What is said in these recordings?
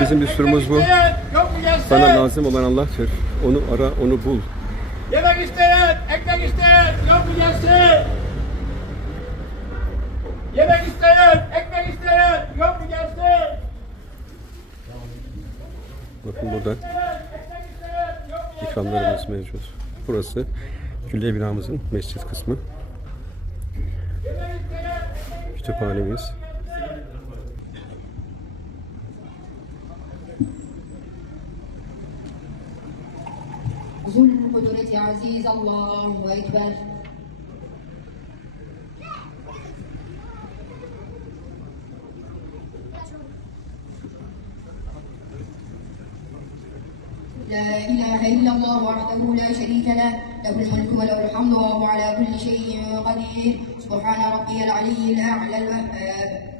Bizim bir sorumuz bu. Sana lazım olan Allah'tır. Onu ara, onu bul. Yemek isteyen, ekmek isteyen, yok mu gelsin? Yemek isteyen, ekmek isteyen, yok mu gelsin? Bakın burada ikramlarımız mevcut. Burası Külliye binamızın mescit kısmı. Kütüphanemiz. Zulmü kudreti aziz Allahu Ekber. لا إله إلا الله وحده لا شريك له له الملك وله الحمد وهو على كل شيء قدير. سبحان ربي العلي الأعلى الوهاب.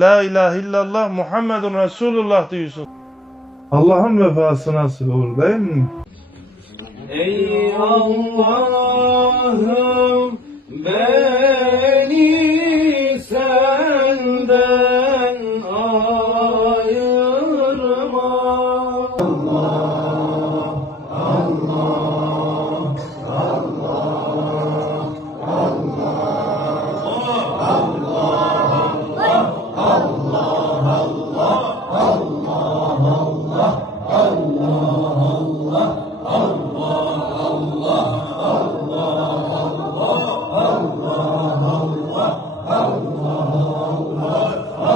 La ilahe illallah Muhammedun Resulullah diyorsun. Allah'ın vefası nasıl olur değil mi? Ey Allah'ım beni